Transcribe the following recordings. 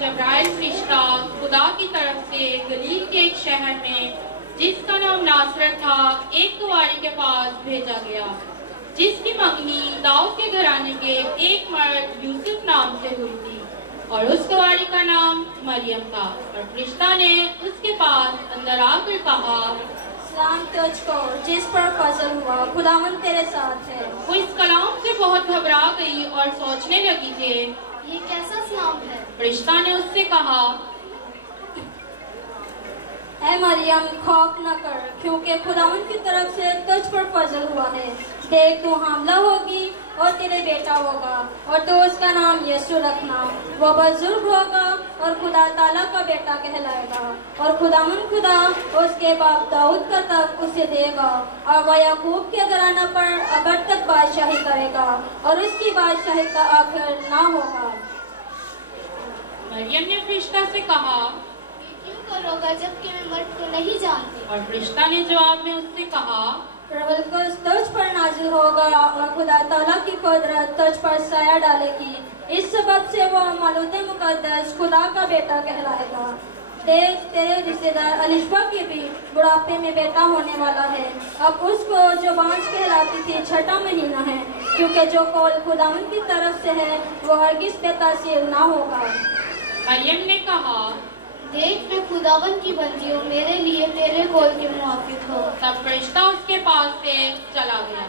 जब्राइल फरिश्ता खुदा की तरफ से गलील के एक शहर में जिसका नाम नासरत था एक कुंवारी के पास भेजा गया, जिसकी मंगनी दाऊद के घराने के एक मर्द यूसुफ नाम से हुई थी और उस कुंवारी का नाम मरियम था। और फरिश्ता ने उसके पास अंदर आकर कहा, सलाम तुझको जिस पर फजल हुआ, खुदावंद तेरे साथ है। वो इस कलाम से बहुत घबरा गई और सोचने लगी कि ये कैसा सलाम है। फरिश्ता ने उससे कहा, ऐ मरियम खौफ न कर, क्योंकि खुदावंद की तरफ से तुझ पर फजल हुआ है। देख तू हामला होगी और तेरे बेटा होगा और तू उसका नाम यीशु रखना। वो बुजुर्ग होगा और खुदा ताला का बेटा कहलाएगा और खुदावंद खुदा उसके बाप दाऊद का तख्त उसे देगा और वह याकूब के घराना पर अबद तक बादशाही करेगा और उसकी बादशाही का आखिर ना होगा। मरियम ने फरिश्ता से कहा, क्यों करोगा जबकि मैं मर्द को नहीं जानती। और फरिश्ता ने जवाब में उससे कहा, प्रबल कुछ तुझ पर नाजिल होगा और खुदा ताला की कुदरत तुझ पर साया डालेगी। इस सबब से वो मौलूद मुकद्दस खुदा का बेटा कहलाएगा। देख तेरे रिश्तेदार अलिशबा के भी बुढ़ापे में बेटा होने वाला है। अब उसको जो बांझ कहलाती थी 6वां महीना है, क्योंकि जो कौल खुदावंद की तरफ से है वो हरगिज़ बेतासीर ना होगा। मरियम ने कहा, देख मैं खुदावंद की बंदी हूँ, मेरे लिए तेरे कौल के मुआफिक हो। तब फरिश्ता उसके पास से चला गया।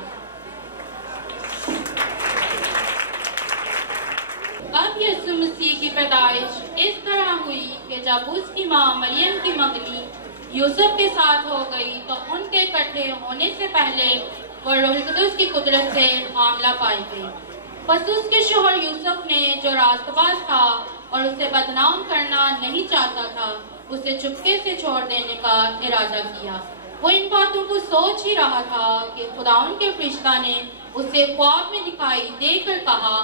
अब यीशु मसीह की पैदाइश इस तरह हुई कि जब उसकी माँ मरियम की मंगनी यूसुफ के साथ हो गई तो उनके इकट्ठे होने से पहले वह रूह कुदस की कुदरत से हामला पाई गई। बस उसके शोहर यूसुफ ने जो रास्तबाज था और उसे बदनाम करना नहीं चाहता था, उसे चुपके से छोड़ देने का इरादा किया। वो इन बातों को सोच ही रहा था कि खुदाउन के फरिश्ता ने उसे ख्वाब में दिखाई देकर कहा,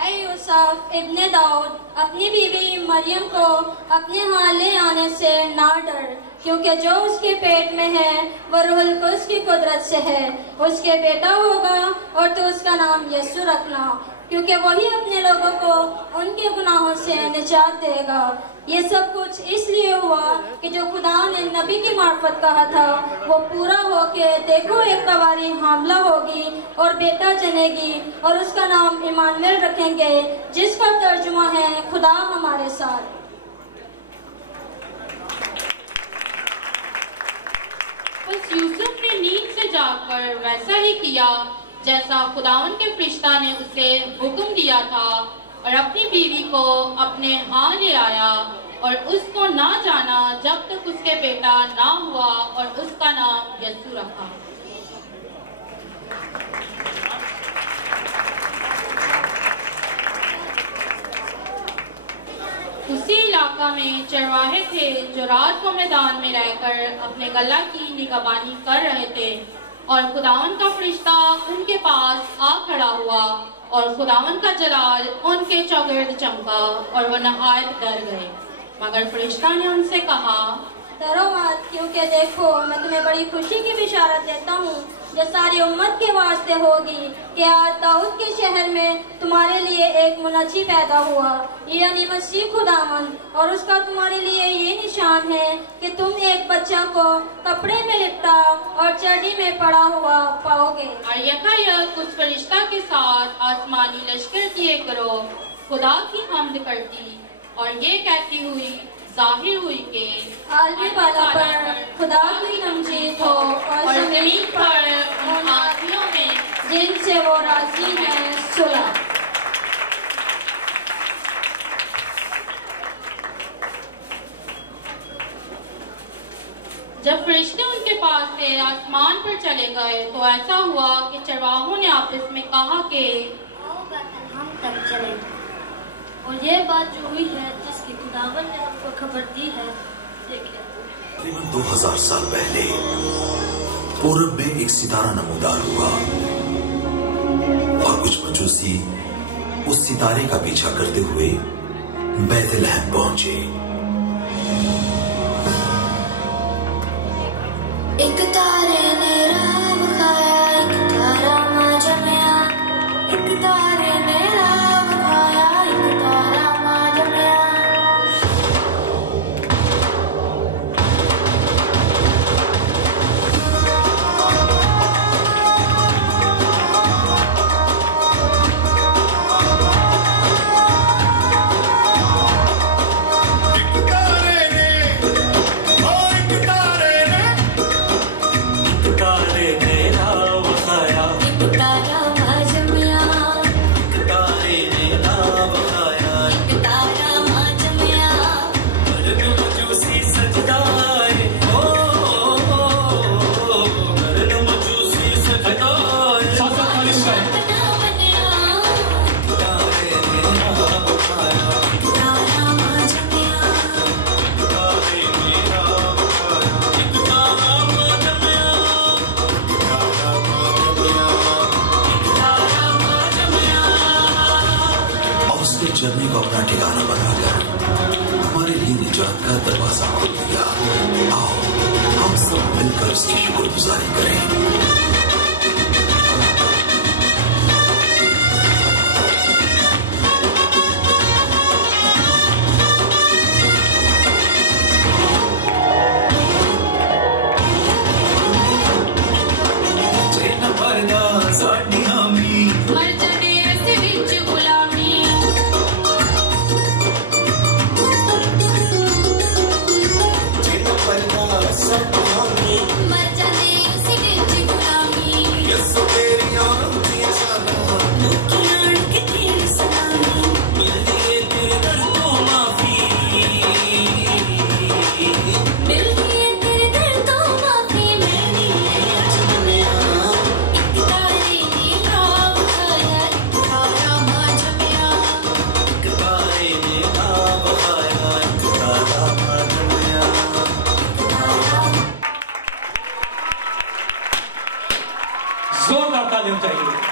ऐ यूसुफ इब्ने दाऊद, अपनी बीवी मरियम को अपने यहाँ ले आने से ना डर, क्योंकि जो उसके पेट में है वह रूहुल कुद्स की कुदरत से है। उसके बेटा होगा और तो उसका नाम यीशु रखना, क्योंकि वही अपने लोगों को उनके गुनाहों से निजात देगा। ये सब कुछ इसलिए हुआ कि जो खुदा ने नबी की मार्फत कहा था वो पूरा होके, देखो एक कुंवारी हामला होगी और बेटा जनेगी और उसका नाम इमानुएल रखेंगे, जिसका तर्जुमा है खुदा हमारे साथ। बस यूसुफ ने नींद से जागकर वैसा ही किया जैसा खुदावन के फरिश्ता ने उसे हुक्म दिया था और अपनी बीवी को अपने यहाँ ले आया और उसको ना जाना जब तक उसके बेटा ना हुआ और उसका नाम यीशु रखा। उसी इलाका में चरवाहे थे जो रात को मैदान में रहकर अपने गल्ला की निगहबानी कर रहे थे और खुदावन का फरिश्ता उनके पास आ खड़ा हुआ और खुदावन का जलाल उनके चौगिर्द चमका और वह नहायत डर गए। मगर फरिश्ता ने उनसे कहा, डरो मत, क्योंकि देखो मैं तुम्हें बड़ी खुशी की बिशारत देता हूँ जो सारी उम्मत के वास्ते होगी कि आज दाऊद के शहर में तुम्हारे लिए एक मुनज्जी पैदा हुआ, यानी मसीह खुदावन। और उसका तुम्हारे लिए ये निशान है कि तुम एक बच्चा को कपड़े में लिपटा और चर्नी में पड़ा हुआ पाओगे। और यकायक उस फरिश्ता के साथ आसमानी लश्कर की एक गिरोह खुदा की हम्द करती और ये कहती हुई जाहिर हुई कि आलमी वाला पर खुदा की नमजीद हो और जमीन पर उन आदमियों में जिनसे वो राजी है सुलह। जब फरिश्ते उनके पास से आसमान पर चले गए तो ऐसा हुआ कि चरवाहों ने आपस में कहा कि हम तक चले। और ये बात जो हुई है जिसकी खुदावन ने हमको खबर दी है, तकरीबन 2000 साल पहले पूरब में एक सितारा नमूदार हुआ और कुछ मजूसी उस सितारे का पीछा करते हुए बैतलहम पहुंचे। एक तारे ने राह खाया, एक तारा मां जमया, एक तारे ने राह खाया, एक तारा मां जमया। चलने को अपना ठिकाना बनाकर हमारे लिए निजात का दरवाजा खोल दिया। आओ हम सब मिलकर उसकी शुक्रगुजारी करें। जोरदार तालियां चाहिए।